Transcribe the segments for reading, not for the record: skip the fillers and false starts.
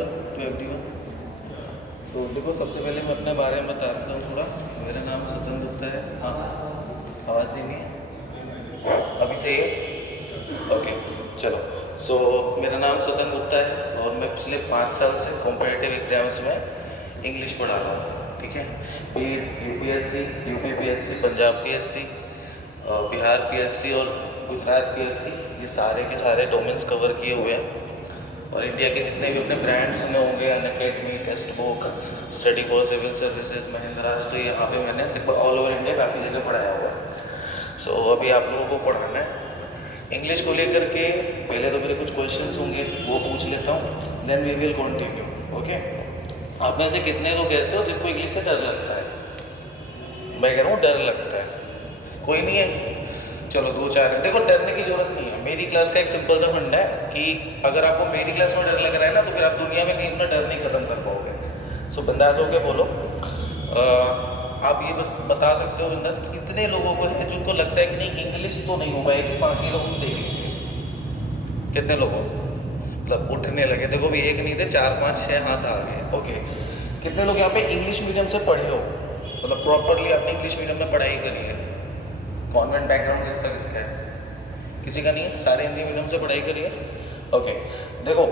Afternoon to everyone. तो देखो, सबसे पहले मैं अपने बारे में बता देता हूँ थोड़ा। मेरा नाम स्वतंत्र गुप्ता है। हाँ, आवाज़ नहीं है अभी सही है? ओके, चलो। सो मेरा नाम स्वतंत्र गुप्ता है और मैं पिछले 5 साल से कॉम्पिटिटिव एग्जाम्स में इंग्लिश पढ़ा रहा हूँ। ठीक है, फिर UPSC, UPPSC, Punjab PSC, Bihar PSC और गुजरात पीएससी, ये सारे के सारे डोमेन्स कवर किए हुए हैं। और इंडिया के जितने भी अपने ब्रांड्स में होंगे, Unacademy, text book, study for civil services, Mahindras, तो यहाँ पे मैंने लगभग ऑल ओवर इंडिया काफ़ी जगह पढ़ाया हुआ है। सो अभी आप लोगों को पढ़ाना है इंग्लिश को लेकर के। पहले तो मेरे कुछ क्वेश्चंस होंगे, वो पूछ लेता हूँ, then we will continue. Okay, आप में से कितने लोग ऐसे हो जिनको इंग्लिश से डर लगता है? मैं कह रहा हूँ डर लगता है, कोई नहीं है? चलो 2-4। देखो, डरने की जरूरत नहीं है। मेरी क्लास का एक सिंपल सा फंडा है कि अगर आपको मेरी क्लास में डर लग रहा है ना, तो फिर आप दुनिया में कहीं अपना डर नहीं खत्म कर पाओगे। सो बिंदास होके बोलो। आप ये बस बता सकते हो बिंदास कि कितने लोगों को है जिनको लगता है कि नहीं इंग्लिश तो नहीं हो पाएगी, बाकी लोग देख लेंगे। कितने लोगों मतलब उठने लगे? देखो भी एक नहीं थे, 4-5-6 हाथ आ गए। ओके, कितने लोग यहाँ पे इंग्लिश मीडियम से पढ़े हो, मतलब प्रॉपरली आपने इंग्लिश मीडियम में पढ़ाई करी है? कॉन्वेंट बैकग्राउंड किसका किसका है? किसी का नहीं है, सारे हिंदी मीडियम से पढ़ाई करी है। ओके, देखो,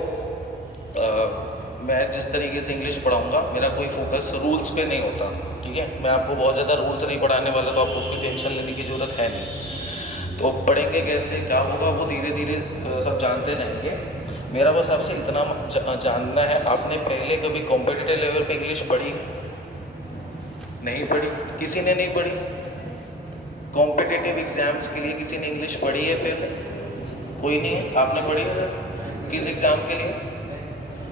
मैं जिस तरीके से इंग्लिश पढ़ाऊँगा, मेरा कोई फोकस रूल्स पे नहीं होता। ठीक है, मैं आपको बहुत ज़्यादा रूल्स नहीं पढ़ाने वाला, तो आपको उसकी टेंशन लेने की ज़रूरत है नहीं। तो पढ़ेंगे कैसे, क्या होगा, वो धीरे धीरे सब जानते जाएंगे। मेरा बस आपसे इतना जानना है, आपने पहले कभी कॉम्पिटिटिव लेवल पे इंग्लिश पढ़ी? नहीं पढ़ी? किसी ने नहीं पढ़ी? कॉम्पिटिटिव एग्जाम्स के लिए किसी ने इंग्लिश पढ़ी है पहले? कोई नहीं है? आपने पढ़ी है? किस एग्ज़ाम के लिए?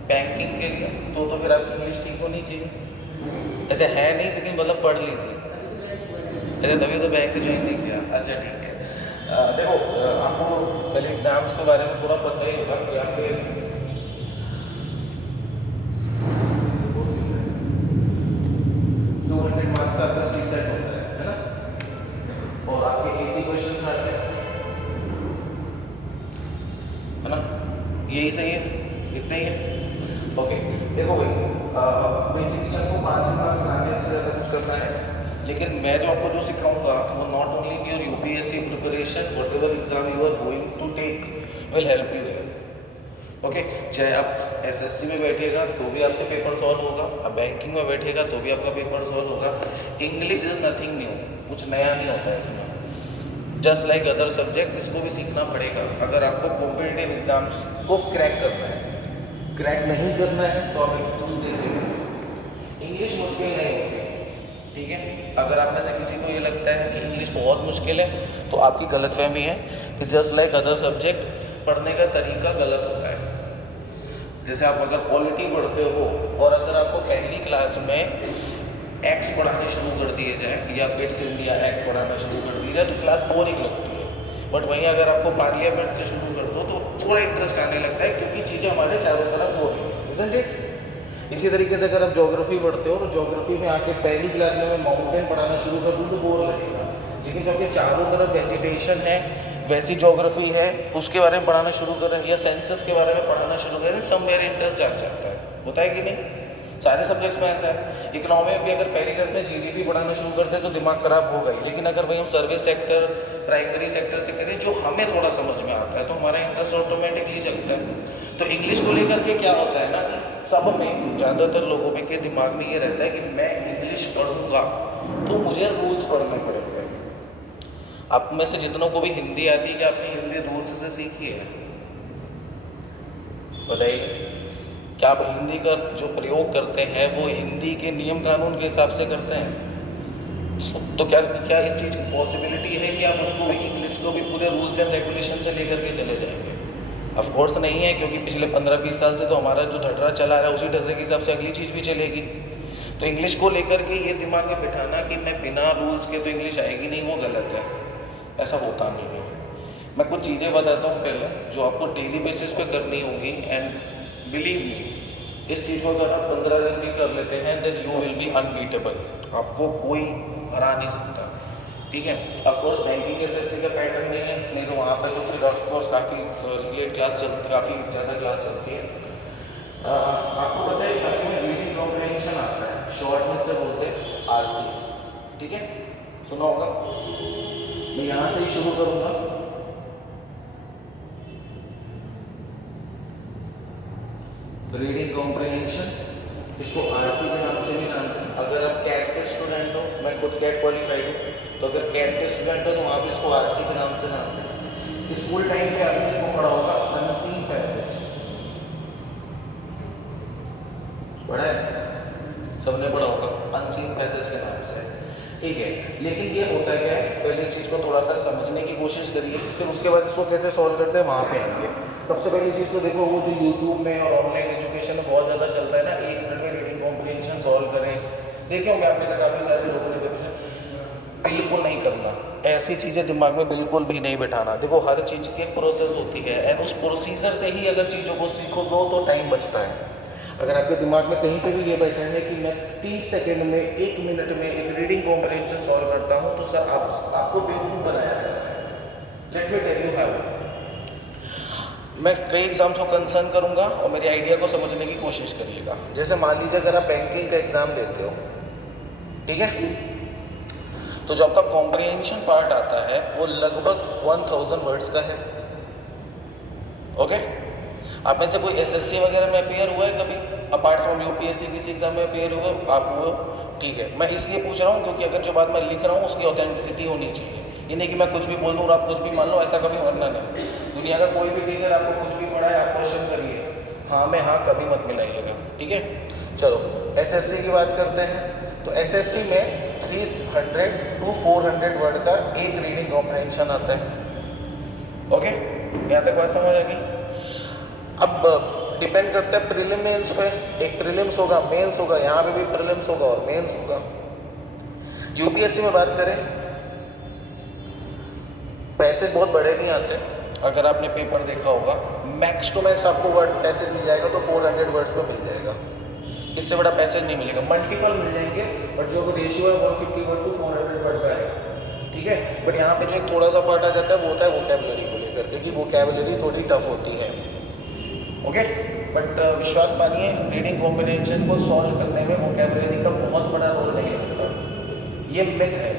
बैंकिंग के लिए। तो फिर आपकी इंग्लिश ठीक होनी चाहिए। अच्छा, है नहीं, लेकिन मतलब पढ़ ली थी। अच्छा, तभी तो बैंक ज्वाइन नहीं किया। अच्छा, ठीक है। देखो, आपको पहले एग्ज़ाम्स के बारे में थोड़ा पता ही होगा कि आपके 200 मार्क्स का आपका सी सेट होता है ना? और आपके 80 क्वेश्चन आते हैं, है ना? यही सही है, इतना ही है। ओके, देखो भाई, बेसिकली आपको 5 मार्क्स लाने से ज़्यादा कुछ करना है, लेकिन मैं जो आपको जो सिखाऊंगा वो not only your UPSC preparation, whatever exam you are going to take will help you there. Okay, चाहे आप एसएससी में बैठिएगा तो भी आपसे पेपर सॉल्व होगा, आप बैंकिंग में बैठिएगा तो भी आपका पेपर सॉल्व होगा। इंग्लिश इज नथिंग न्यू, कुछ नया नहीं होता है इसमें। जस्ट लाइक अदर सब्जेक्ट, इसको भी सीखना पड़ेगा अगर आपको कॉम्पिटिटिव एग्जाम्स को क्रैक करना है। क्रैक नहीं करना है तो आप एक्सक्यूज देते हैं। इंग्लिश मुश्किल नहीं होती, ठीक है? अगर आप में से किसी को ये लगता है कि इंग्लिश बहुत मुश्किल है, तो आपकी गलतफहमी है कि जस्ट लाइक अदर सब्जेक्ट पढ़ने का तरीका गलत होता है। जैसे आप अगर पॉलिटी पढ़ते हो और अगर आपको पहली क्लास में एक्ट पढ़ाने शुरू कर दिए जाए या बिट्स इंडिया एक्ट पढ़ाना शुरू कर दिया जाए तो क्लास बोरिंग लगती है। बट वहीं अगर आपको पार्लियामेंट से शुरू कर दो तो थोड़ा इंटरेस्ट आने लगता है, क्योंकि चीज़ें हमारे चारों तरफ हो रही है, इजंट इट? इसी तरीके से अगर आप ज्योग्राफी पढ़ते हो तो ज्योग्राफी में आके पहली क्लास में मैं माउंटेन पढ़ाना शुरू कर दूँ तो बोर लगेगा, लेकिन जो आपके चारों तरफ वेजिटेशन है, वैसी ज्योग्राफी है, उसके बारे में पढ़ाना शुरू करें या सेंसस के बारे में पढ़ाना शुरू करें, समवेयर इंटरेस्ट जाग जाता है। होता है कि नहीं? सारे सब्जेक्ट्स में ऐसा है। इकोनॉमी में भी अगर पहली क्लास में जीडीपी पढ़ाना शुरू करते हैं तो दिमाग खराब होगा ही, लेकिन अगर वही हम सर्विस सेक्टर, प्राइमरी सेक्टर से करें जो हमें थोड़ा समझ में आता है तो हमारा इंटरेस्ट ऑटोमेटिकली जगता है। तो इंग्लिश को लेकर के क्या होता है ना कि सब में, ज़्यादातर लोगों में के दिमाग में ये रहता है कि मैं इंग्लिश पढ़ूंगा तो मुझे रूल्स पढ़ने पड़ेंगे। आप में से जितनों को भी हिंदी आती है, कि आपने हिंदी रूल्स से सीखी है? बताइए, क्या आप हिंदी का जो प्रयोग करते हैं वो हिंदी के नियम कानून के हिसाब से करते हैं? तो क्या क्या इस चीज़ की पॉसिबिलिटी है कि आप उसको भी, इंग्लिश को भी पूरे रूल्स एंड रेगुलेशन से लेकर के चले जाएंगे? ऑफ कोर्स नहीं है, क्योंकि पिछले 15-20 साल से तो हमारा जो ढर्रा चला रहा है उसी ढर्रे के हिसाब से अगली चीज़ भी चलेगी। तो इंग्लिश को लेकर के ये दिमाग में बिठाना कि मैं बिना रूल्स के तो इंग्लिश आएगी नहीं, वो गलत है। ऐसा होता नहीं है। मैं कुछ चीज़ें बताता हूँ पहले जो आपको डेली बेसिस पे करनी होगी, एंड बिलीव मी, इस चीज़ को अगर आप 15 दिन भी कर लेते हैं then you will be unbeatable. आपको कोई हरा नहीं सकता, ठीक है? ऑफकोर्स बैंकिंग एसएससी का पैटर्न नहीं है, नहीं तो वहाँ पर तो फिर ऑफकोर्स काफ़ी लेट क्लास चलती, काफ़ी ज़्यादा क्लास चलती है। आपको ठीक है, सुना होगा। मैं यहाँ से ही शुरू करूँगा। रीडिंग कॉम्प्रिहेंशन, इसको आरसी के नाम से भी जानते हैं। अगर आप कैट के स्टूडेंट हो, मैं खुद कैट क्वालिफाइड हूँ, तो अगर कैट के स्टूडेंट हो तो वहाँ पे इसको आरसी के नाम से जानते हैं। स्कूल टाइम पे आपने इसको पढ़ा होगा अनसीन पैसेज, पढ़ा है, सबने पढ़ा होगा अनसीन पैसेज के नाम से, ठीक है। लेकिन ये होता क्या है, पहले इस चीज़ को थोड़ा सा समझने की कोशिश करिए, फिर उसके बाद इसको कैसे सॉल्व करते हैं वहाँ पे आएंगे। सबसे पहली चीज़ तो देखो, वो जो यूट्यूब में और ऑनलाइन एजुकेशन में बहुत ज़्यादा चल रहा है ना, 1 मिनट में रीडिंग कॉम्प्रिहेंशन सॉल्व करें, देखे होंगे आप में से काफ़ी सारे लोगों ने, बिल्कुल नहीं करना, ऐसी चीज़ें दिमाग में बिल्कुल भी नहीं बिठाना। देखो हर चीज़ की एक प्रोसेस होती है, एंड उस प्रोसीजर से ही अगर चीज़ों को सीखो लो तो टाइम बचता है। अगर आपके दिमाग में कहीं पे भी ये बैठा है कि मैं 30 सेकंड में, 1 मिनट में एक रीडिंग कॉम्प्रिहेंशन सॉल्व करता हूँ, तो सर आपको बेवकूफ़ बनाया जा रहा है। Let me tell you how. मैं कई एग्जाम्स को कंसर्न करूँगा और मेरी आइडिया को समझने की कोशिश करिएगा। जैसे मान लीजिए अगर आप बैंकिंग का एग्ज़ाम देते हो, ठीक है, तो जो आपका कॉम्प्रिहेंशन पार्ट आता है वो लगभग 1000 वर्ड्स का है। ओके, आप में से कोई एसएससी वगैरह में अपीयर हुआ है कभी, अपार्ट फ्रॉम यूपीएससी किसी एग्जाम में अपीयर हुआ आप हुए? ठीक है, मैं इसलिए पूछ रहा हूँ क्योंकि अगर जो बात मैं लिख रहा हूँ उसकी ऑथेंटिसिटी होनी चाहिए। ये नहीं कि मैं कुछ भी बोल दूँ और आप कुछ भी मान लो, ऐसा कभी होना नहीं। दुनिया का कोई भी टीचर आपको कुछ भी पढ़ाए, आप क्वेश्चन करिए, हाँ में हाँ कभी मत मिलाइएगा, ठीक है। चलो एसएससी की बात करते हैं, तो एसएससी में 300 to 400 वर्ड का एक रीडिंग कॉम्प्रिहेंशन आता है। ओके, यहाँ तक बात समझ आ गई। अब डिपेंड करता है प्रीलिम मेंस पे, एक प्रीलिम्स होगा, मेंस होगा, यहाँ पे भी प्रीलिम्स होगा और मेंस होगा। यूपीएससी में बात करें, पैसेज बहुत बड़े नहीं आते। अगर आपने पेपर देखा होगा, मैक्स टू मैक्स आपको वर्ड पैसेज मिल जाएगा तो 400 वर्ड्स पे मिल जाएगा, इससे बड़ा पैसेज नहीं मिलेगा। मल्टीपल मिल जाएंगे, बट जो रेशियो है 150 वर्ड टू 400 वर्ड का है, ठीक है। बट यहाँ पे जो एक थोड़ा सा पार्ट आ जाता है वो होता है वोकैबुलरी को लेकर के, कि वोकैबुलरी थोड़ी टफ होती है। ओके, बट विश्वास मानिए, रीडिंग कॉम्प्रिहेंशन को सॉल्व करने में वोकैबुलरी का बहुत बड़ा रोल नहीं होता। ये मिथ है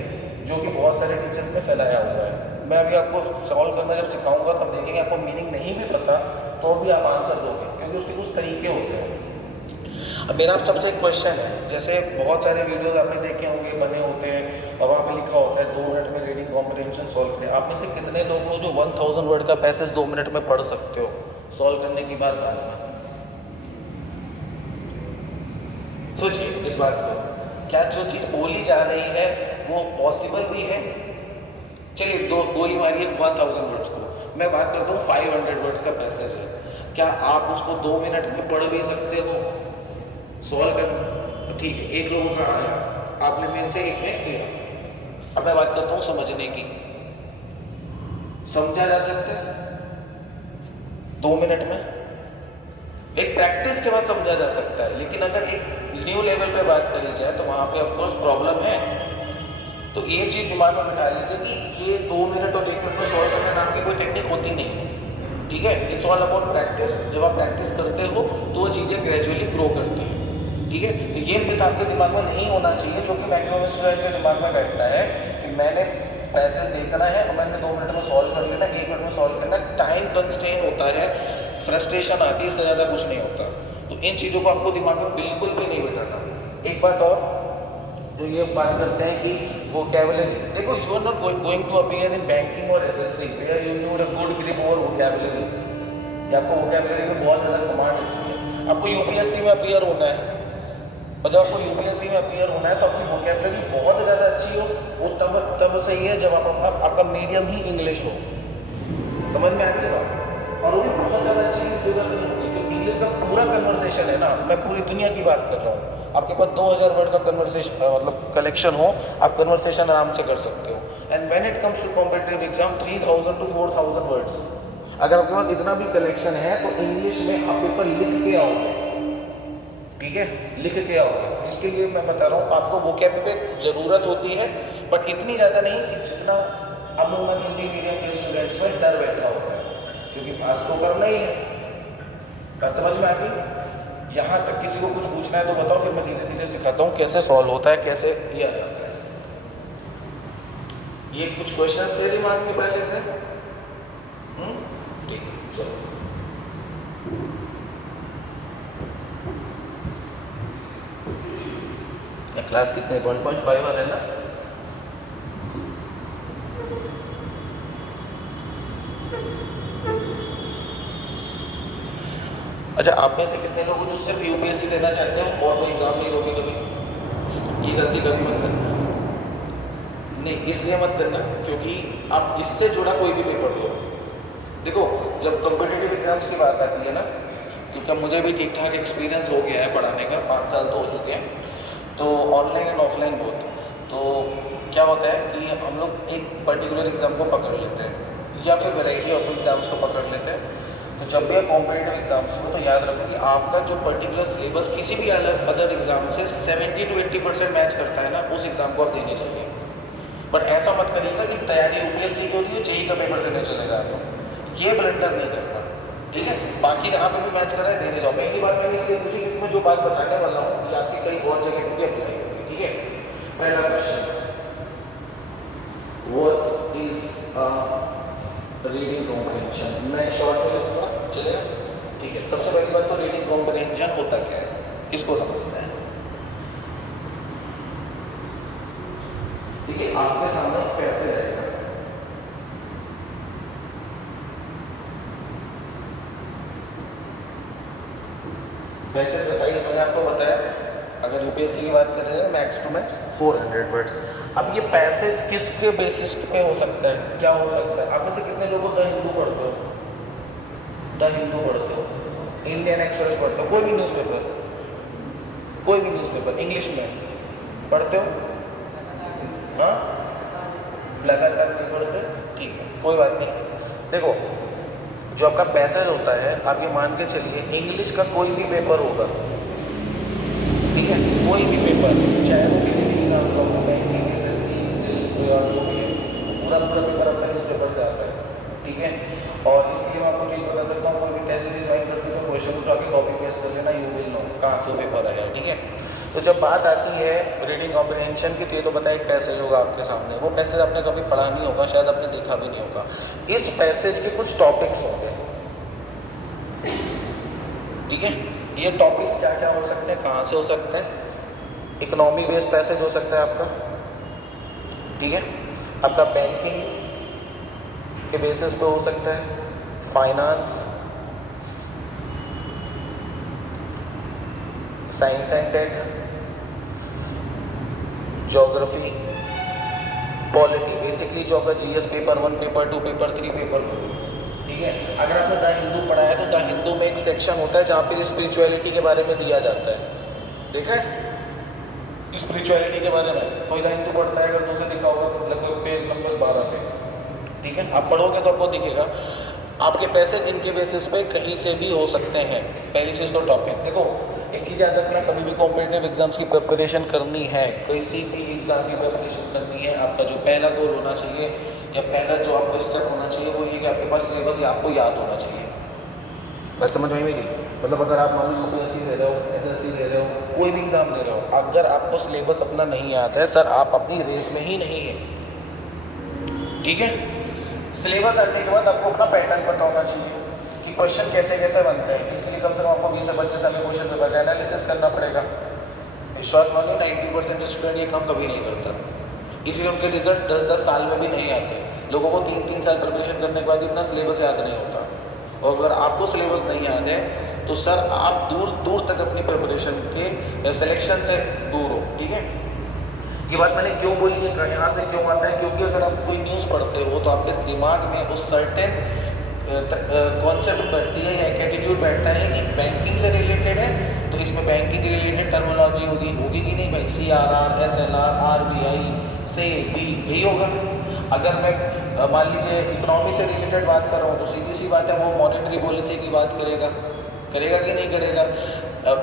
जो कि बहुत सारे टीचर्स ने फैलाया हुआ है। मैं अभी आपको सॉल्व करना जब सिखाऊंगा तब देखेंगे, आपको मीनिंग नहीं भी पता तो भी आप आंसर दोगे, क्योंकि उसके कुछ तरीके होते हैं। अब मेरा आप सबसे एक क्वेश्चन है, जैसे बहुत सारे वीडियोस आपने देखे होंगे, बने होते हैं और वहाँ पे लिखा होता है 2 मिनट में रीडिंग कॉम्प्रिहेंशन सॉल्व करें। आप में से कितने लोग हो जो 1000 वर्ड का पैसेज 2 मिनट में पढ़ सकते हो? सॉल्व करने की बात मानना, सोचिए इस बात को, क्या जो चीज़ बोली जा रही है वो पॉसिबल भी है? चलिए दो गोली मारिए 1000 वर्ड्स को, मैं बात करता हूँ 500 वर्ड्स का पैसेज है, क्या आप उसको 2 मिनट में पढ़ भी सकते हो? सॉल्व करना ठीक है, एक लोगों का आएगा, आपने मेन से एक में किया। अब मैं बात करता हूँ समझने की, समझा जा सकता है 2 मिनट में? एक प्रैक्टिस के बाद समझा जा सकता है, लेकिन अगर एक न्यू लेवल पे बात करी जाए तो वहाँ पे ऑफकोर्स प्रॉब्लम है। तो ये चीज़ दिमाग में बिठा लीजिए कि ये 2 मिनट और 1 मिनट में सॉल्व करने नाम की कोई टेक्निक होती नहीं है, ठीक है। It's all about practice. जब आप प्रैक्टिस करते हो तो वो चीज़ें ग्रेजुअली ग्रो करती हैं, ठीक है। तो ये मिथ आपके दिमाग में नहीं होना चाहिए, जो कि मैक्सिमम स्टूडेंट के दिमाग में बैठता है कि मैंने पैसेज देखना है और मैंने 2 मिनट में सॉल्व कर लेना, 1 मिनट में सॉल्व करना। टाइम कंस्ट्रेन होता है, फ्रस्ट्रेशन आती है, इससे ज़्यादा कुछ नहीं होता। तो इन चीज़ों को आपको दिमाग में बिल्कुल भी नहीं बिठाना। एक बात और, जो ये बात करते हैं कि वोकैबुलरी, देखो you are not going to appear in banking और SSC where you need a good grip over vocabulary, कि आपको वोकैबुलरी में बहुत ज़्यादा कमांड चाहिए। आपको यूपीएससी में अपीयर होना है, और जब आपको यूपीएससी में अपीयर होना है तो अपनी वोकैबुलरी बहुत ज़्यादा अच्छी हो, वो तब सही है जब आपका मीडियम ही इंग्लिश हो। समझ में आ गई बात? और वो भी बहुत ज़्यादा अच्छी जरूरत नहीं होती, जो इंग्लिश का पूरा कन्वर्सेशन है ना, मैं पूरी दुनिया की बात कर रहा हूँ, आपके पास 2000 वर्ड का कन्वर्सेशन मतलब कलेक्शन हो, आप कन्वर्सेशन आराम से कर सकते हो। And when it comes to competitive exam 3000 to 4000 words, अगर आपके पास इतना भी कलेक्शन है तो इंग्लिश में आप पेपर लिख के आओगे, ठीक है, लिख के आओगे। इसके लिए मैं बता रहा हूँ आपको वोकैबुलरी पे ज़रूरत होती है, बट इतनी ज़्यादा नहीं कि जितना अमूमन हिंदी मीडियम के स्टूडेंट्स में डर बैठा होता है, क्योंकि पास तो करना ही है। बात समझ में आ गई? यहाँ तक किसी को कुछ पूछना है तो बताओ, फिर मैं धीरे धीरे सिखाता हूँ कैसे सॉल्व होता है, कैसे किया जाता है। ये कुछ क्वेश्चंस थे दिमाग में पहले से? ठीक है, चलो। क्लास कितने 1.5 वाले ना? अच्छा, आप में से कितने लोग जो सिर्फ यूपीएससी देना चाहते हो और कोई एग्जाम नहीं दोगे कभी? ये गलती कभी मत करना। नहीं, इसलिए मत करना क्योंकि आप इससे जुड़ा कोई भी पेपर दो। देखो, जब कॉम्पिटिटिव एग्जाम्स की बात आती है ना, क्योंकि मुझे भी ठीक ठाक एक्सपीरियंस हो गया है पढ़ाने का, 5 साल तो हो चुके हैं, तो ऑनलाइन एंड ऑफलाइन बोथ। तो क्या होता है कि हम लोग एक पर्टिकुलर एग्ज़ाम को पकड़ लेते हैं या फिर वैरायटी ऑफ एग्ज़ाम्स को पकड़ लेते हैं। तो जब भी आप कॉम्पिटिटिव एग्ज़ाम्स हो तो याद रखो कि आपका जो पर्टिकुलर सिलेबस किसी भी अदर एग्ज़ाम से 70 to 80% मैच करता है ना, उस एग्ज़ाम को आप देने चाहिए। पर ऐसा मत करिएगा कि तैयारी यूपीएससी के लिए जेईई का पेपर देने चलेगा, तो ये ब्लंडर नहीं करना, ठीक है। बाकी जहाँ पे भी मैच कर रहा है देने जाओ। पहली बात मैंने इसलिए पूछी क्योंकि मैं जो बात बताने वाला हूँ ये आपकी कई और जगह पे भी अप्लाई होगी, ठीक है। पहला question, what is reading comprehension? मैं शॉर्ट में लिखूंगा, चलेगा? ठीक है। सबसे पहली बात तो रीडिंग कॉम्प्रिहेंशन होता क्या है, इसको समझते हैं। ठीक है, आपके सामने पैसे रहेगा, पैसे का साइज मैंने आपको बताया, अगर यूपीएससी की बात करें मैक्स टू मैक्स 400 वर्ड्स। अब ये पैसेज किसके बेसिस पे हो सकता है, क्या हो सकता है? आप में से कितने लोगों द हिंदू पढ़ते हो? द हिंदू पढ़ते हो, इंडियन एक्सप्रेस पढ़ते हो, कोई भी न्यूज़पेपर, कोई भी न्यूज़पेपर इंग्लिश में पढ़ते हो? हाँ, लगातार नहीं पढ़ते, ठीक है, कोई बात नहीं। देखो, जो आपका पैसेज होता है, आप ये मान के चलिए इंग्लिश का कोई भी पेपर होगा, ठीक है, कोई भी पेपर, चाहे वो किसी भी एग्जाम का हो, बैंकिंग, एसएससी, रेलवे और जो भी है, पूरा पेपर आपका न्यूज़ पेपर से आता है, ठीक है। और इसके लिए मैं आपको चीज़ बता सकता हूँ, कोई भी पैसेज ज्वाइन करते हो क्वेश्चन उठा के कॉपी पेस्ट कर लेना, यू विल नो कहाँ से पेपर आया, ठीक है। तो जब बात आती है रीडिंग कॉम्प्रिहेंशन की, तो ये तो पता है एक पैसेज होगा आपके सामने, वो पैसेज आपने कभी पढ़ा नहीं होगा, शायद आपने देखा भी नहीं होगा। इस पैसेज के कुछ टॉपिक्स होंगे, ठीक है। ये टॉपिक्स क्या क्या हो सकते हैं, कहाँ से हो सकते हैं? इकोनॉमी बेस्ड पैसेज हो सकता है आपका, ठीक है। आपका बैंकिंग के बेसिस पे हो सकता है, finance, science and tech, geography, polity, basically जो आपका GS paper 1, paper 2, paper 3, paper 4, ठीक है। अगर आपने द हिंदू पढ़ा है तो द हिंदू में एक सेक्शन होता है जहाँ पर स्पिरिचुअलिटी के बारे में दिया जाता है, देखा है? स्पिरिचुअलिटी के बारे में कोई द हिंदू पढ़ता है, अगर तो उसे दिखा होगा लगभग पेज नंबर 12 पे, ठीक है। आप पढ़ोगे तो आपको दिखेगा। आपके पैसे इनके बेसिस पे कहीं से भी हो सकते हैं, पहली चीज़ तो टॉपिक। देखो, एक चीज़ याद रखना, कभी भी कॉम्पिटिटिव एग्जाम्स की प्रिपरेशन करनी है, किसी भी एग्ज़ाम की प्रिपरेशन करनी है, आपका जो पहला गोल होना चाहिए या पहला जो आपका स्टेप होना चाहिए वो ये कि आपके पास सिलेबस या आपको याद होना चाहिए। बात समझ में मेरी? मतलब अगर आप मान लो यूपीएससी दे रहे हो, एसएससी दे रहे हो, कोई भी एग्ज़ाम दे रहे हो, अगर आपको सिलेबस अपना नहीं आता है, सर आप अपनी रेस में ही नहीं है, ठीक है। सिलेबस आने के बाद आपको अपना पैटर्न पता होना चाहिए कि क्वेश्चन कैसे कैसे बनते हैं। इसके लिए कम से कम आपको 20 से 25 साल में क्वेश्चन पेपर का एनालिसिस करना पड़ेगा। विश्वास मानिए 90% स्टूडेंट ये काम कभी नहीं करता, इसलिए उनके रिजल्ट 10-10 साल में भी नहीं आते। लोगों को 3-3 साल प्रिपरेशन करने के बाद इतना सिलेबस याद नहीं होता। और अगर आपको सिलेबस नहीं याद है तो सर आप दूर दूर तक अपनी प्रिपरेशन के सिलेक्शन से दूर हो, ठीक है। ये बात मैंने क्यों बोली है, यहाँ से क्यों आता है, क्योंकि अगर आप कोई न्यूज़ पढ़ते हो तो आपके दिमाग में उस सर्टेन कॉन्सेप्ट बैठती है या एटीट्यूड बैठता है कि बैंकिंग से रिलेटेड है तो इसमें बैंकिंग रिलेटेड टर्मिनोलॉजी होगी कि नहीं भाई, CRR, SLR, RBI से भी यही होगा। अगर मैं मान लीजिए इकोनॉमी से रिलेटेड बात कर रहा हूँ तो सीधी सी बात है वो मॉनेटरी पॉलिसी की बात करेगा कि नहीं करेगा,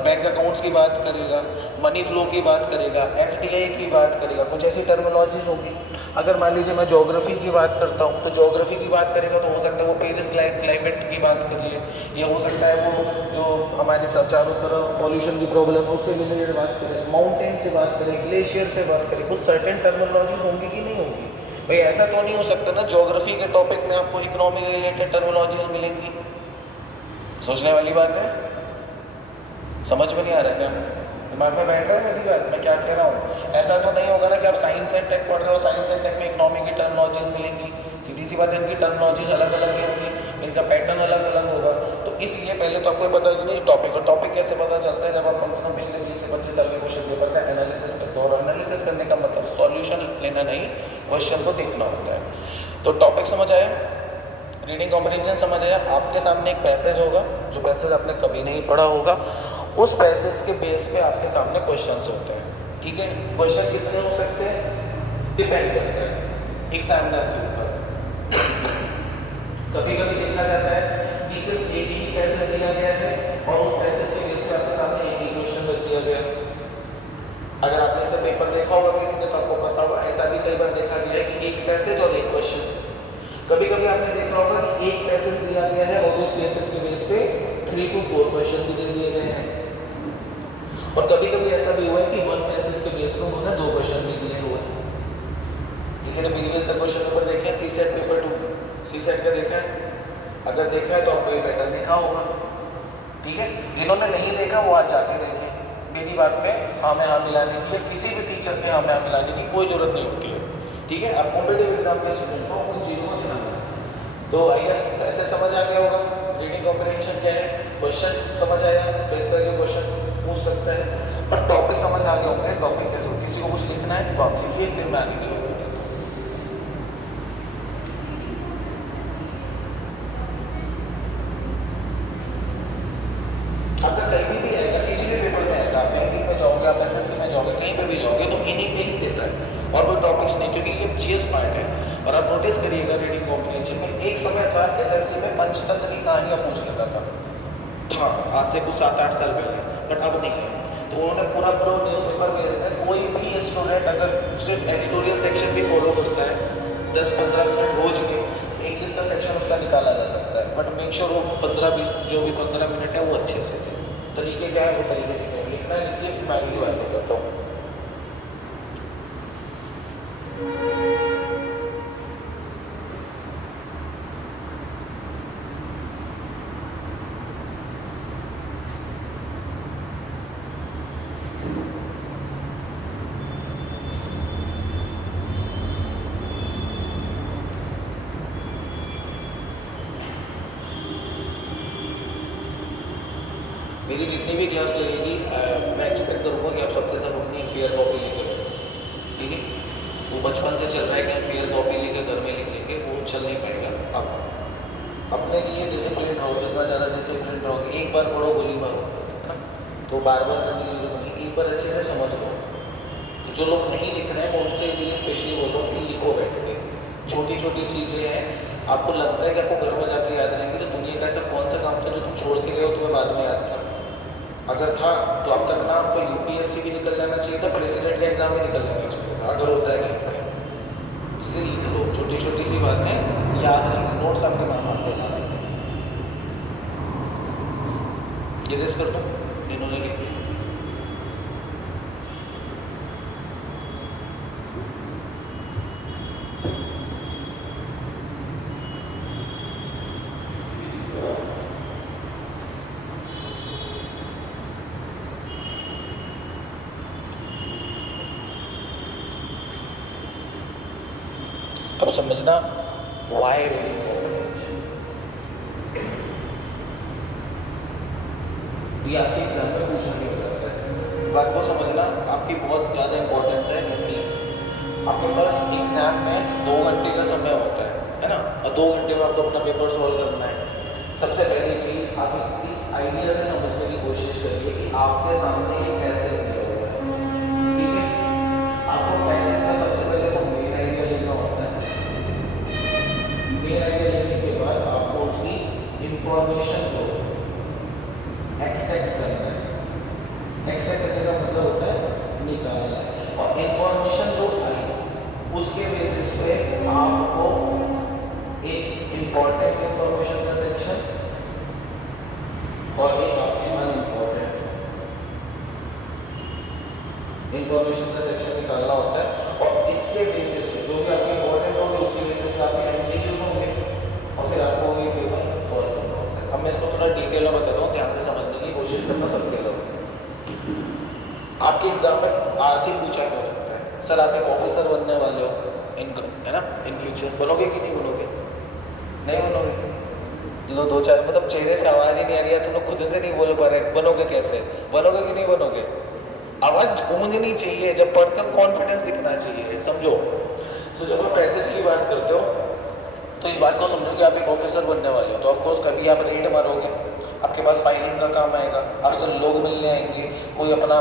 बैंक अकाउंट्स की बात करेगा, मनी फ्लो की बात करेगा, FDI की बात करेगा, कुछ ऐसी टर्मिनोलॉजीज होगी। अगर मान लीजिए मैं ज्योग्राफी की बात करता हूँ तो ज्योग्राफी की बात करेगा तो हो सकता है वो पेरिस क्लाइमेट की बात करिए, या हो सकता है वो जो हमारे चारों तरफ पॉल्यूशन की प्रॉब्लम है उससे रिलेटेड बात करें, माउंटेन से बात करें, ग्लेशियर से बात करें, कुछ सर्टेन टर्मिनोलॉजीज होंगी कि नहीं होंगी। भाई ऐसा तो नहीं हो सकता ना ज्योग्राफी के टॉपिक में आपको इकोनॉमी रिलेटेड टर्मिनोलॉजीज मिलेंगी। सोचने वाली बात है। समझ में नहीं आ रहा क्या? दिमाग में बैठ रहा है मेरी बात, मैं क्या कह रहा हूँ? ऐसा तो नहीं होगा ना कि आप साइंस एंड टेक पढ़ रहे हो, साइंस एंड टेक में इकोनॉमी की टर्मिनोलॉजीज मिलेंगी। सीधी सी बात है, इनकी टर्मिनोलॉजीज अलग अलग होंगी, इनका पैटर्न अलग अलग होगा। तो इसलिए पहले तो आपको पता है कि टॉपिक, और टॉपिक कैसे पता चलता है? जब आप कम से कम पिछले 20 से 25 साल के क्वेश्चन पेपर का एनालिसिस करते हो। और एनालिसिस करने का मतलब सॉल्यूशन लेना नहीं, क्वेश्चन को देखना होता है। तो टॉपिक समझ आया, रीडिंग कॉम्प्रिहेंशन समझ आया। आपके सामने एक पैसेज होगा, जो पैसेज आपने कभी नहीं पढ़ा होगा, उस पैसेज के बेस पे आपके सामने क्वेश्चंस होते हैं। ठीक है, क्वेश्चन कितने हो सकते हैं? डिपेंड करता है एग्जामिनर के ऊपर। कभी कभी देखा जाता है कि सिर्फ एक ही पैसेज दिया गया है और उस पैसेज के बेस पे आपके सामने एक ही क्वेश्चन रख दिया गया। अगर आपने इसे पेपर देखा होगा किसी ने तो आपको पता होगा, ऐसा भी कई बार देखा गया है कि एक पैसेज और एक क्वेश्चन। कभी कभी आपने देखा होगा कि एक पैसेज दिया गया है और उस पैसेज के बेस पे 3 to 4 क्वेश्चन भी दे दिए गए हैं। और कभी कभी ऐसा भी हुआ है कि वन पैसेज के बेस पे उन्होंने 2 क्वेश्चन भी दिए हुए हैं। किसी ने प्रीवियस क्वेश्चन पेपर देखे हैं, सीसेट पेपर 2 सीसेट का देखा है? अगर देखा है तो आपको ये पैटर्न देखा होगा। ठीक है, जिन्होंने नहीं देखा वो आज जाके देखें। मेरी बात पे हाँ में हाँ मिलाने की या किसी भी टीचर के हाँ में हाँ मिलाने की कोई जरूरत नहीं होती है। ठीक है, आप कॉम्पिटिटिव एग्जाम के स्टूडेंट हो, उन चीज़ों को ध्यान रखें। तो आई गेस ऐसे समझ आ गया होगा रीडिंग कॉम्प्रिहेंशन क्या है, क्वेश्चन समझ आया, कैसे के क्वेश्चन पूछ सकते हैं, और टॉपिक समझ आ गए होंगे। टॉपिक कैसे, किसी को कुछ लिखना है तो आप लिखिए, फिर मैं आगे की बात करूँगा। आपका कहीं भी आएगा, किसी भी पेपर में आएगा, आप बैंकिंग में जाओगे, आप एसएससी में जाओगे, कहीं पर भी जाओगे तो इन्हीं पे ही देता है और कोई टॉपिक्स नहीं, क्योंकि ये जीएस पार्ट है। और आप नोटिस करिएगा रीडिंग कॉम्प्रिहेंशन में एक समय था एसएससी में पंचतंत्र की कहानियाँ पूछ लेता था। हाँ, आज से कुछ 7-8 साल पहले, बट अब नहीं है। तो उन्होंने पूरा न्यूज़पेपर भेजता है। कोई भी स्टूडेंट अगर सिर्फ एडिटोरियल सेक्शन भी फॉलो करता है 10-15 मिनट रोज के, इंग्लिश का सेक्शन उसका निकाला जा सकता है। बट मेक श्योर वो 15-20 जो भी 15 मिनट है वो अच्छे से दे। तरीके क्या है वो तरीके से लिखना, लिखिए, फिर मैं अगली बात करता हूँ। मेरी जितनी भी क्लास लगेगी मैं एक्सपेक्ट करूँगा कि आप सबके साथ अपनी फेयर कॉपी लेकर बैठो। ठीक है, वो बचपन से चल रहा है कि हम फेयर कॉपी लेकर घर में लिख लेंगे, वो चल नहीं पाएगा। अब अपने लिए डिसिप्लिन रहो, जितना ज़्यादा डिसिप्लिन रहोगे, एक बार पढ़ो गोली मारो, है ना? तो बार बार करने की जरूरत नहीं, एक बार अच्छे से समझ लो। तो जो लोग नहीं लिख रहे हैं मैं उनसे लिए स्पेशली बोलो कि लिखो बैठ के। छोटी छोटी चीज़ें हैं, आपको लगता है कि आपको घर में जाकर याद रहेंगे, तो दुनिया का ऐसा कौन सा काम था जो तुम छोड़ के गए हो तुम्हें बाद में याद था? अगर था तो अब तक ना आपको यूपीएससी भी निकल जाना चाहिए था, प्रेसिडेंट का एग्जाम भी निकल जाना चाहिए था, अगर होता है कि इसलिए लिख लो। छोटी छोटी सी बातें याद रहेंगी, नोट्स आपके काम आपके पास ये रेस कर दो, इन्होंने लिख दिया। अब समझना वाई रीडिंग कॉम्प्रिहेंशन, ये आपके एग्जाम में पूछा नहीं हो सकता है। बात को समझना आपकी बहुत ज़्यादा इंपॉर्टेंस है, इसलिए आपके पास एग्जाम में 2 घंटे का समय होता है ना, और 2 घंटे में आपको अपना पेपर सॉल्व करना है। सबसे पहली चीज़ आप इस आइडिया से समझने की कोशिश करिए कि आपके सामने एक पैसेज दिया हुआ है। ठीक है, आपको पैसेज का सबसे पहले तो मेन आइडिया लेना होता है। मेन आइडिया लेने के बाद आपको उसकी इंफॉर्मेशन को एक्सट्रैक्ट करना है। एक्सट्रैक्ट करने का मतलब होता है निकालना है, और इंफॉर्मेशन जो आई उसके बेसिस पे आपको एक इम्पॉर्टेंट इंफॉर्मेशन का सेक्शन और एक अनइम्पॉर्टेंट इंफॉर्मेशन का सेक्शन निकालना होता है। और इसके बेसिस पे जो भी आपकी इम्पॉर्टेंट थोड़ा डिटेल में बताता हूँ, ध्यान से समझने की कोशिश करना सबके सब। आपके एग्जाम में आज ही पूछा क्या हो सकता है, सर आप एक ऑफिसर बनने वाले हो इनका, है ना, इन फ्यूचर, बनोगे कि नहीं बनोगे? नहीं बनोगे। जो दो चार मतलब चेहरे से आवाज़ ही नहीं आ रही है, तुम लोग खुद से नहीं बोल पा रहे, बनोगे कैसे? बनोगे कि नहीं बनोगे? आवाज़ गूंजनी चाहिए, जब पढ़ते हो कॉन्फिडेंस दिखना चाहिए, समझो। तो जब आप पैसेज की बात करते हो तो इस बात को समझो कि आप एक ऑफिसर बनने वाले हो, तो ऑफकोर्स कभी आप रेड मारोगे, आपके पास फाइलिंग का काम आएगा, आपसे लोग मिलने आएंगे, कोई अपना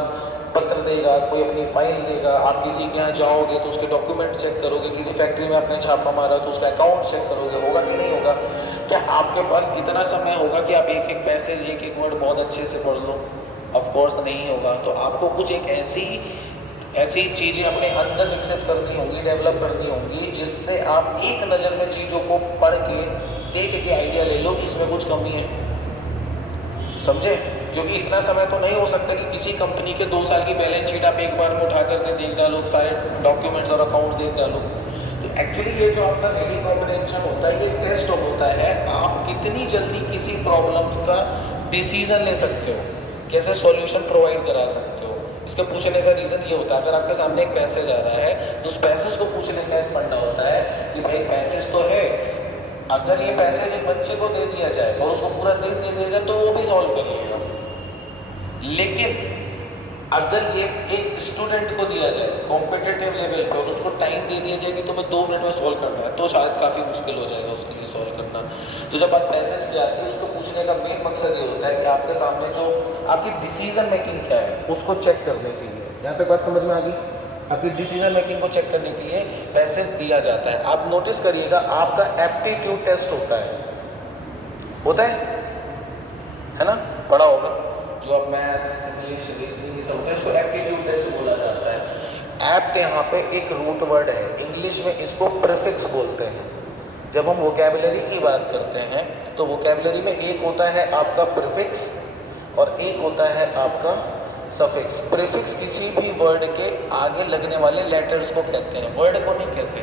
पत्र देगा, कोई अपनी फाइल देगा, आप किसी के यहाँ जाओगे तो उसके डॉक्यूमेंट चेक करोगे, किसी फैक्ट्री में आपने छापा मारा तो उसका अकाउंट चेक करोगे, होगा कि नहीं होगा? क्या आपके पास इतना समय होगा कि आप एक एक पैसेज एक एक वर्ड बहुत अच्छे से पढ़ लो? ऑफकोर्स नहीं होगा। तो आपको कुछ एक ऐसी चीज़ें अपने अंदर विकसित करनी होंगी, डेवलप करनी होंगी, जिससे आप एक नज़र में चीज़ों को पढ़ के देख के आइडिया ले लो कि इसमें कुछ कमी है, समझे? क्योंकि इतना समय तो नहीं हो सकता कि किसी कंपनी के 2 साल की बैलेंस शीट आप एक बार में उठा करके देख डालो, सारे डॉक्यूमेंट्स और अकाउंट देख डालो। तो एक्चुअली ये जो आपका रीडिंग कॉम्प्रिहेंशन होता है, ये टेस्ट होता है आप कितनी जल्दी किसी प्रॉब्लम का डिसीजन ले सकते हो, कैसे सॉल्यूशन प्रोवाइड करा सकते हो। इसका पूछने का रीज़न ये होता है, अगर आपके सामने एक पैसेज आ रहा है तो उस पैसेज को पूछने का एक फंडा होता है कि भाई पैसेज तो है, अगर ये पैसेज एक बच्चे को दे दिया जाए और उसको पूरा दिन दे दिया जाए तो वो भी सॉल्व कर लेगा, लेकिन अगर ये एक स्टूडेंट को दिया जाए कॉम्पिटिटिव लेवल पे और उसको टाइम दे दिया जाए कि तुम्हें 2 मिनट में सॉल्व करना है, तो शायद काफ़ी मुश्किल हो जाएगा उसके लिए सॉल्व करना। तो जब बात पैसेज की आती है, उसको पूछने का मेन मकसद ये होता है कि आपके सामने जो आपकी डिसीजन मेकिंग क्या है उसको चेक करने के लिए। यहाँ पे बात समझ में आ गई? आपकी डिसीजन मेकिंग को चेक करने के लिए पैसेज दिया जाता है। आप नोटिस करिएगा, आपका एप्टीट्यूड टेस्ट होता है ना, पढ़ा होगा, जो आप मैथ, इंग्लिश, रीजनिंग सब होता है, इसको एप्टीट्यूड टेस्ट बोला जाता है। एप्ट यहाँ पे एक रूट वर्ड है, इंग्लिश में इसको प्रीफिक्स बोलते हैं। जब हम वोकैबुलरी की बात करते हैं तो वोकैबुलरी में एक होता है आपका प्रीफिक्स और एक होता है आपका सफिक्स। प्रीफिक्स किसी भी वर्ड के आगे लगने वाले लेटर्स को कहते हैं, वर्ड को नहीं कहते,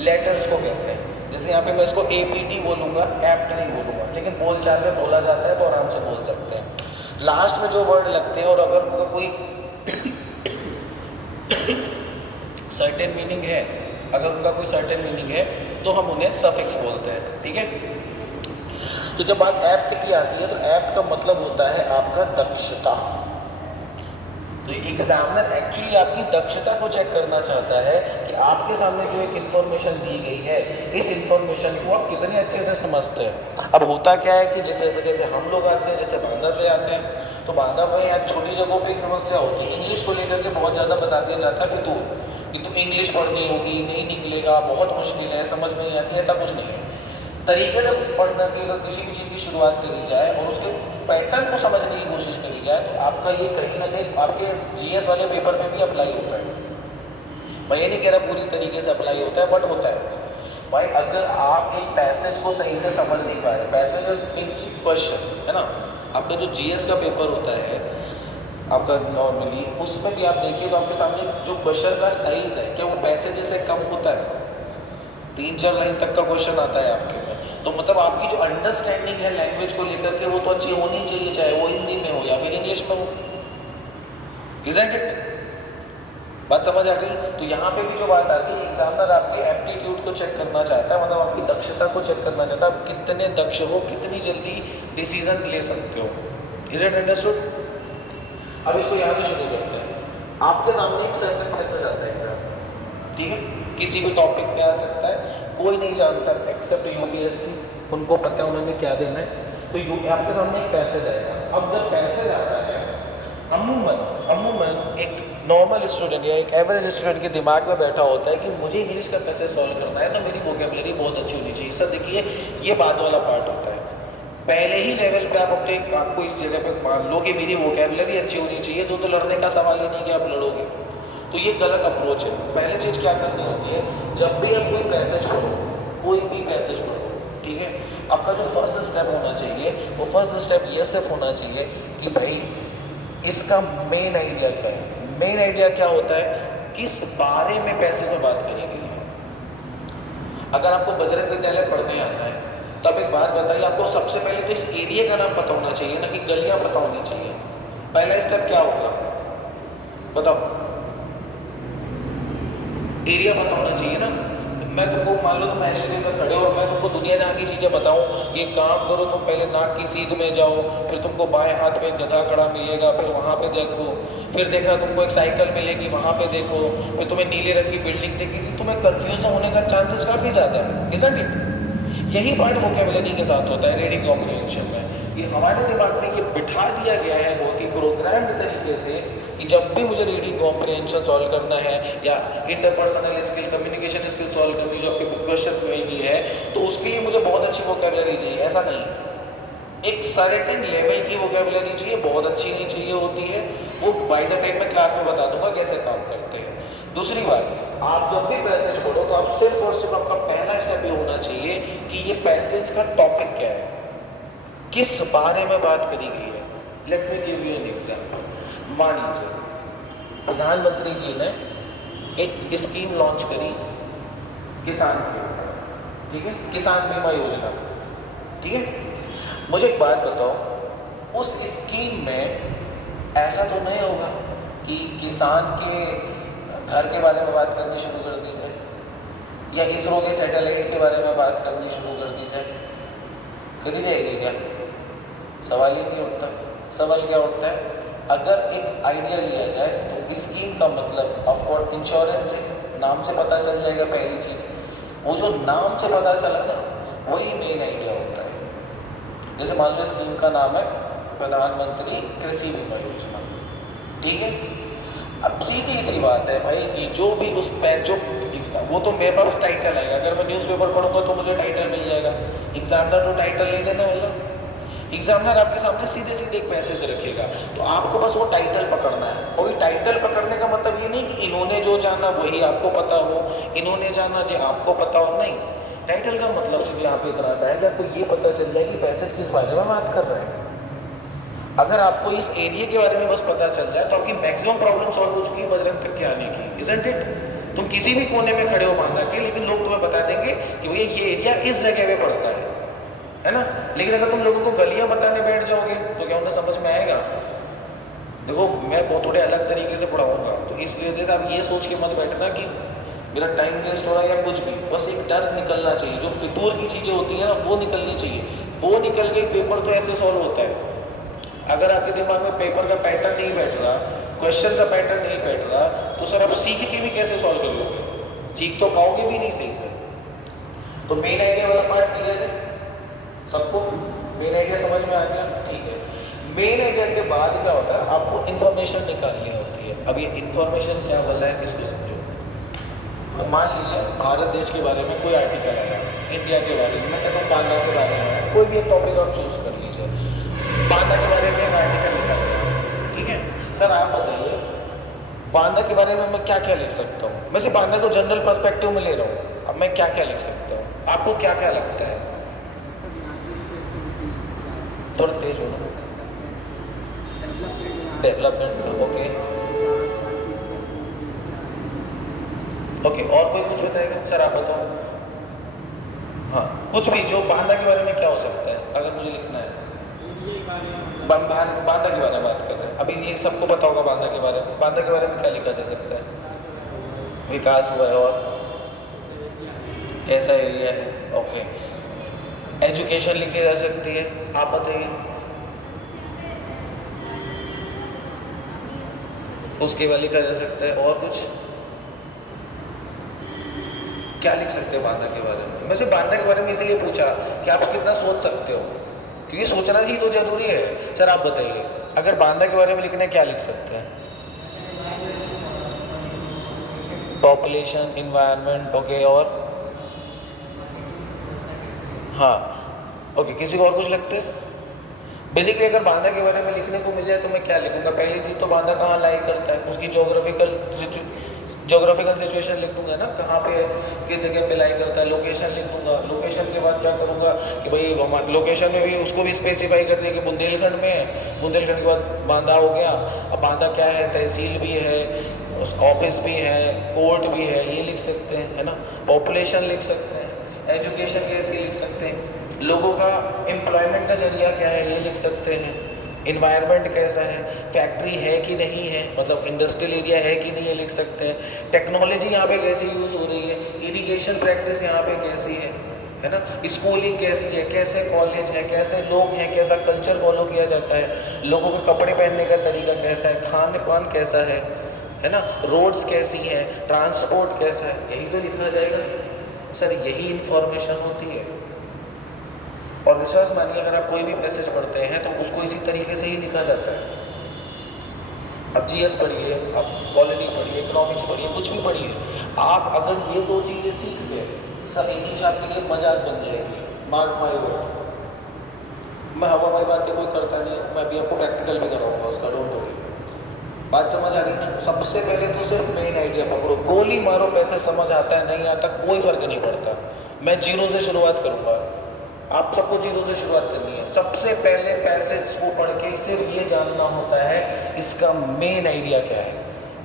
लेटर्स को कहते हैं। जैसे यहाँ पे मैं इसको APT बोलूँगा, एप्ट नहीं बोलूँगा, लेकिन बोलचाल में बोला जाता है तो आराम से बोल सकते हैं। लास्ट में जो वर्ड लगते हैं और अगर उनका कोई सर्टेन मीनिंग है, अगर उनका कोई सर्टेन मीनिंग है तो हम उन्हें सफिक्स बोलते हैं, ठीक है। तो जब बात एप्ट की आती है तो एप्ट का मतलब होता है आपका दक्षता। तो एग्जामिनर एक्चुअली आपकी दक्षता को चेक करना चाहता है कि आपके सामने जो एक इन्फॉर्मेशन दी गई है, इस इन्फॉर्मेशन को आप कितने अच्छे से समझते हैं। अब होता क्या है कि जैसे हम लोग आते हैं, जैसे बांदा से आते हैं, तो बांदा में यहाँ छोटी जगहों पे एक समस्या होती है, इंग्लिश को लेकर के बहुत ज़्यादा बता दिया जाता है फितूर कि तो इंग्लिश पढ़नी होगी, नहीं निकलेगा, बहुत मुश्किल है, समझ में नहीं आती। ऐसा कुछ नहीं है। तरीके से पढ़ने की अगर किसी भी चीज़ की शुरुआत करी जाए और उसके पैटर्न को समझने की कोशिश करी जाए तो आपका ये कहीं ना कहीं आपके GS वाले पेपर में भी अप्लाई होता है। मैं ये नहीं कह रहा पूरी तरीके से अप्लाई होता है, बट होता है भाई। अगर आप एक पैसेज को सही से समझ नहीं पा रहे, पैसेज मीन्स क्वेश्चन, है ना, आपका जो GS का पेपर होता है आपका नॉर्मली, उसमें भी आप देखिए तो आपके सामने जो क्वेश्चन का साइज है, क्या वो पैसेज से कम होता है? 3-4 लाइन तक का क्वेश्चन आता है आपके में, तो मतलब आपकी जो अंडरस्टैंडिंग है लैंग्वेज को लेकर के वो तो अच्छी होनी चाहिए, चाहे वो हिंदी में हो या फिर इंग्लिश में हो। Isn't it? बात समझ आ गई? तो यहाँ पे भी जो बात आती है, एग्जामिनर आपके एप्टीट्यूड को चेक करना चाहता है, मतलब आपकी दक्षता को चेक करना चाहता है, आप कितने दक्ष हो, कितनी जल्दी डिसीजन ले सकते हो। Is it understood? अब इसको यहाँ से शुरू करते हैं। आपके सामने एक सर्टेन मैसेज आता है एग्जाम, ठीक है, किसी भी टॉपिक पे आ सकता है, कोई नहीं जानता एक्सेप्ट UPSC, उनको पता है उन्होंने क्या देना है। तो आपके सामने एक पैसेज आएगा। अब जब पैसेज आता है, अमूमन एक नॉर्मल स्टूडेंट या एक एवरेज स्टूडेंट के दिमाग में बैठा होता है कि मुझे इंग्लिश का पैसेज सॉल्व करना है तो मेरी वोकैबुलरी बहुत अच्छी होनी चाहिए। सर देखिए, ये बात वाला पार्ट होता है। पहले ही लेवल पे आपको इस जगह पे मान लो कि मेरी वोकैबुलरी अच्छी होनी चाहिए, तो लड़ने का सवाल ही नहीं कि आप लड़ोगे, तो ये गलत अप्रोच है। पहले चीज़ क्या करनी होती है, जब भी आप कोई पैसेज पढ़ो, कोई भी पैसेज पढ़ो, ठीक है, आपका जो फर्स्ट स्टेप होना चाहिए वो फर्स्ट स्टेप ये सिर्फ होना चाहिए कि भाई इसका मेन आइडिया क्या है। मेन आइडिया क्या होता है, किस बारे में पैसेज में बात करी गई है। अगर आपको बजरंग विद्यालय पढ़ने आता है तो अब एक बात बताइए, आपको सबसे पहले तो इस एरिया का नाम पता होना चाहिए ना, कि गलियां पता होनी चाहिए। पहला स्टेप क्या होगा बताओ? एरिया पता होना चाहिए ना। मैं तुमको मान लो तुम ऐश्वर्य में खड़े हो और मैं तुमको दुनिया ने आगे चीज़ें बताऊं कि एक काम करो, तुम पहले नाक की सीध में जाओ, फिर तुमको बाएं हाथ पे गधा खड़ा मिलेगा, फिर वहाँ पे देखो, फिर देखना तुमको एक साइकिल मिलेगी, वहाँ पे देखो, फिर तुम्हें नीले रंग की बिल्डिंग दिखेगी, तुम्हें कंफ्यूज होने का चांसेस काफ़ी ज़्यादा है, इजंट इट? यही पार्ट वोकैबुलरी के साथ होता है रीडिंग कॉम्प्रिहेंशन में। ये हमारे दिमाग में ये बिठा दिया गया है बहुत ही प्रोग्राम्ड तरीके से कि जब भी मुझे रीडिंग कॉम्प्रिहेंशन सॉल्व करना है या interpersonal skill, communication skill solve करनी जो आपके क्वेश्चन में भी है, तो उसके लिए मुझे बहुत अच्छी वोकैबुलरी चाहिए। ऐसा नहीं, एक सर्टेन लेवल की वोकैबुलरी चाहिए, बहुत अच्छी नहीं चाहिए होती है, वो बाय द टाइम मैं क्लास में बता दूंगा कैसे काम करते हैं। दूसरी बात, आप जब भी पैसेज पढ़ो तो आप सिर्फ और सिर्फ आपका पहला स्टेप ये होना चाहिए कि ये पैसेज का टॉपिक क्या है, किस बारे में बात करी गई है। Let me give you an example. मान लीजिए प्रधानमंत्री जी ने एक स्कीम लॉन्च करी किसान के ऊपर, ठीक है, किसान बीमा योजना, ठीक है। मुझे एक बात बताओ, उस स्कीम में ऐसा तो नहीं होगा कि किसान के घर के बारे में बात करनी शुरू कर दी जाए या इसरो के सैटेलाइट के बारे में बात करनी शुरू कर दी जाए? करी जाएगी क्या? सवाल ही नहीं उठता। सवाल क्या उठता है, अगर एक आइडिया लिया जाए तो स्कीम का मतलब ऑफकोर्स इंश्योरेंस है, नाम से पता चल जाएगा। पहली चीज़, वो जो नाम से पता चला ना, वही मेन आइडिया होता है। जैसे मान लो स्कीम का नाम है प्रधानमंत्री कृषि बीमा योजना, ठीक है। अब सीधी सी बात है भाई कि जो भी उस पे जो वो तो मेरे पास टाइटल आएगा, अगर मैं न्यूज़पेपर पढ़ूंगा तो मुझे टाइटल मिल जाएगा। एग्जामिनर तो टाइटल नहीं देना मतलब, एग्जामिनर आपके सामने सीधे सीधे एक मैसेज रखेगा, तो आपको बस वो टाइटल पकड़ना है। और ये टाइटल पकड़ने का मतलब ये नहीं कि इन्होंने जो जाना वही आपको पता हो, इन्होंने जाना जो आपको पता हो, नहीं। टाइटल का मतलब सिर्फ यहाँ पे इतना सा है कि आपको ये पता चल जाए कि पैसेज किस बारे में बात कर रहे हैं। अगर आपको इस एरिया के बारे में बस पता चल जाए तो आपकी मैक्सिमम प्रॉब्लम सॉल्व हो चुकी है बजरंग तक के आने की, इजंट इट? तुम किसी भी कोने में खड़े हो बांदा के, लेकिन लोग तुम्हें बता देंगे कि भैया ये एरिया इस जगह पे पड़ता है ना। लेकिन अगर तुम लोगों को गलियां बताने बैठ जाओगे तो क्या उन्हें समझ में आएगा? देखो, मैं बहुत थोड़े अलग तरीके से पढ़ाऊंगा, तो इसलिए जैसे आप ये सोच के मत बैठना कि मेरा टाइम वेस्ट हो रहा है या कुछ भी। बस एक डर निकलना चाहिए, जो फितूर की चीज़ें होती हैं ना वो निकलनी चाहिए। वो निकल के पेपर तो ऐसे सॉल्व होता है। अगर आपके दिमाग में पेपर का पैटर्न नहीं बैठ रहा, क्वेश्चन का पैटर्न नहीं बैठ रहा, तो सर आप सीख के भी कैसे सॉल्व कर लोगे? सीख तो पाओगे भी नहीं सही से। तो मेन आइडिया वाला पार्ट क्लियर है सबको? मेन आइडिया समझ में आ गया? ठीक है। मेन आइडिया के बाद क्या होता है, आपको इन्फॉर्मेशन निकालनी होती है। अब ये इन्फॉर्मेशन क्या बोला है इसको समझो। अब मान लीजिए भारत देश के बारे में कोई आर्टिकल आया, इंडिया के बारे में, मैं कहता हूँ बांदा के बारे में आया, कोई भी एक टॉपिक आप चूज कर लीजिए। बांदा के बारे में एक आर्टिकल निकाल रहा, ठीक है। सर आप बताइए बांदा के बारे में मैं क्या क्या लिख सकता हूँ? मैं सिर्फ बांदा को जनरल पर्सपेक्टिव में ले रहा हूँ, अब मैं क्या क्या लिख सकता हूँ? आपको क्या क्या लगता है? थोड़ा तेज हो ना। Development, okay okay. और कोई कुछ बताएगा? सर आप बताओ। हाँ, कुछ भी जो बांदा के बारे में क्या हो सकता है अगर मुझे लिखना है? बांदा के बारे में बात कर रहे हैं अभी, ये सबको पता होगा बांदा के बारे में। बांदा के बारे में क्या लिखा जा सकता है? विकास हुआ है और कैसा एरिया है, ओके। एजुकेशन लिखी जा सकती है, आप बताइए। उसके बाद लिखा जा सकता है, और कुछ क्या लिख सकते हो बांदा के बारे में? मैं सिर्फ बांदा के बारे में इसलिए पूछा कि आप कितना सोच सकते हो, क्योंकि सोचना ही तो जरूरी है। सर आप बताइए, अगर बांदा के बारे में लिखना है क्या लिख सकते हैं? Population, environment, okay. और हाँ, ओके। किसी को और कुछ लगता है? बेसिकली अगर बांदा के बारे में लिखने को मिल जाए तो मैं क्या लिखूंगा? पहली चीज़ तो बांदा कहाँ लाई करता है, उसकी जोग्राफिकल सिचुएशन लिख दूंगा ना, कहाँ पे किस जगह पे लाई करता है। लोकेशन लिख दूंगा। लोकेशन के बाद क्या करूँगा कि भाई लोकेशन में भी उसको भी स्पेसिफाई कर दिया कि बुंदेलखंड में है। बुंदेलखंड के बाद बांदा हो गया। अब बांदा क्या है? तहसील भी है, ऑफिस भी है, कोर्ट भी है, ये लिख सकते हैं, है ना। पॉपुलेशन लिख सकते हैं, एजुकेशन कैसे लिख सकते हैं, लोगों का एम्प्लॉयमेंट का जरिया क्या है ये लिख सकते हैं, इन्वायरमेंट कैसा है, फैक्ट्री है कि नहीं है, मतलब इंडस्ट्रियल एरिया है कि नहीं, ये लिख सकते हैं, टेक्नोलॉजी यहाँ पे कैसे यूज़ हो रही है, इरिगेशन प्रैक्टिस यहाँ पे कैसी है ना, स्कूलिंग कैसी है, कैसे कॉलेज है, कैसे लोग हैं, कैसा कल्चर फॉलो किया जाता है, लोगों के कपड़े पहनने का तरीका कैसा है, खान पान कैसा है ना, रोड्स कैसी हैं, ट्रांसपोर्ट कैसा है, यही तो लिखा जाएगा सर, यही इंफॉर्मेशन होती है। और विश्वास मानिए अगर आप कोई भी मैसेज पढ़ते हैं तो उसको इसी तरीके से ही लिखा जाता है। अब जीएस पढ़िए, आप पॉलिटी पढ़िए, इकोनॉमिक्स पढ़िए, कुछ भी पढ़िए, आप अगर ये दो चीज़ें सीख गए सर, इंग्लिश आपके लिए मजाक बन जाएगी, मार्क माई वर्ड। मैं हवा भाई बातें कोई करता नहीं हूँ, मैं अभी आपको प्रैक्टिकल भी कराऊंगा उसका, डोंट वरी। बात समझ आ गई ना? सबसे पहले तो सिर्फ मेन आइडिया पकड़ो, गोली मारो, पैसे समझ आता है नहीं आता कोई फर्क नहीं पड़ता। मैं जीरो से शुरुआत करूंगा, आप सबको जीरो से शुरुआत करनी है। सबसे पहले पैसेज को पढ़ के सिर्फ ये जानना होता है इसका मेन आइडिया क्या है,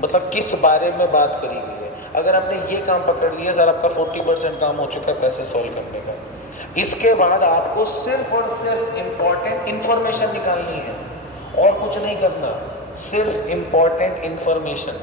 मतलब किस बारे में बात करी गई है। अगर आपने ये काम पकड़ लिया सर, आपका 40% काम हो चुका है पैसे सॉल्व करने का। इसके बाद आपको सिर्फ और सिर्फ इम्पॉर्टेंट इन्फॉर्मेशन निकालनी है और कुछ नहीं करना, सिर्फ इम्पॉर्टेंट इन्फॉर्मेशन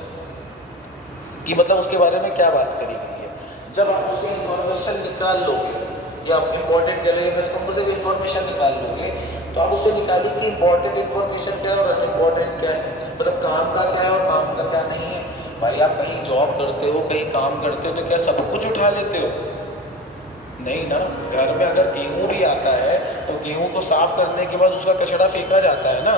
कि मतलब उसके बारे में क्या बात करी गई है। जब आप उसे इन्फॉर्मेशन निकाल लोगे, या आप इम्पॉर्टेंट कह लो, इसको से इन्फॉर्मेशन निकाल लोगे, तो आप उससे निकालिए कि इम्पॉर्टेंट इन्फॉर्मेशन क्या है और अनइम्पॉर्टेंट क्या है, मतलब काम का क्या है और काम का क्या नहीं है। भाई आप कहीं जॉब करते हो, कहीं काम करते हो, तो क्या सब कुछ उठा लेते हो? नहीं ना। घर में अगर गेहूँ भी आता है तो गेहूँ को साफ करने के बाद उसका कचरा फेंका जाता है ना।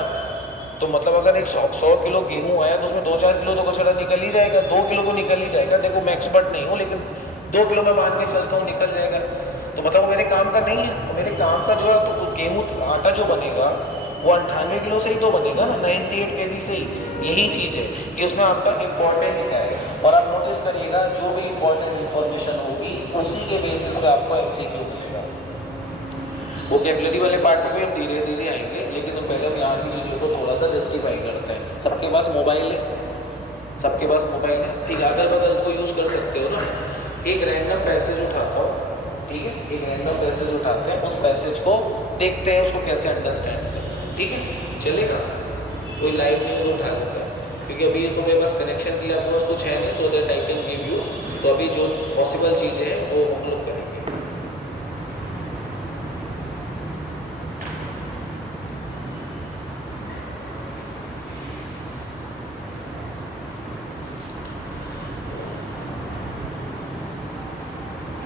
तो मतलब अगर एक 100 किलो गेहूँ आया तो उसमें 2-4 किलो तो कचरा निकल ही जाएगा, 2 किलो तो निकल ही जाएगा। देखो मैं एक्सपर्ट नहीं हूँ, लेकिन 2 किलो मैं मान के चलता हूँ निकल जाएगा। तो मतलब वो मेरे काम का नहीं है। मेरे काम का जो है तो गेहूँ आटा जो बनेगा वो 98 किलो से ही तो बनेगा ना, 98 kg से ही। यही चीज़ है कि उसमें आपका इम्पोर्टेंट क्या है। और आप नोटिस करिएगा जो भी इम्पोर्टेंट इन्फॉर्मेशन होगी उसी के बेसिस पे आपको एमसीक्यू मिलेगा। वोकैबुलरी वाले पार्ट में भी हम धीरे धीरे आएंगे, लेकिन पहले हम यहाँ की चीज़ों को थोड़ा सा जस्टिफाई करते हैं। सबके पास मोबाइल है, सबके पास मोबाइल है, ठीक है, अगल बगल को यूज़ कर सकते हो ना। एक रैंडम पैसेज उठाता हो, ठीक है, एक रैंडम पैसेज उठाते हैं, उस पैसेज को देखते हैं उसको कैसे अंडरस्टैंड करें, ठीक है, चलेगा। कोई लाइव न्यूज़ उठा लेते हैं, क्योंकि अभी ये तो मेरे पास कनेक्शन के लिए आपके पास कुछ है नहीं, so that I can give you. तो अभी जो पॉसिबल चीज़ें हैं वो हम लोग करेंगे।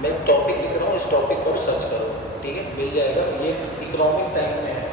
मैं टॉपिक लिख रहा हूँ, इस टॉपिक को सर्च करो, ठीक है, मिल जाएगा। ये इकोनॉमिक टाइम में है।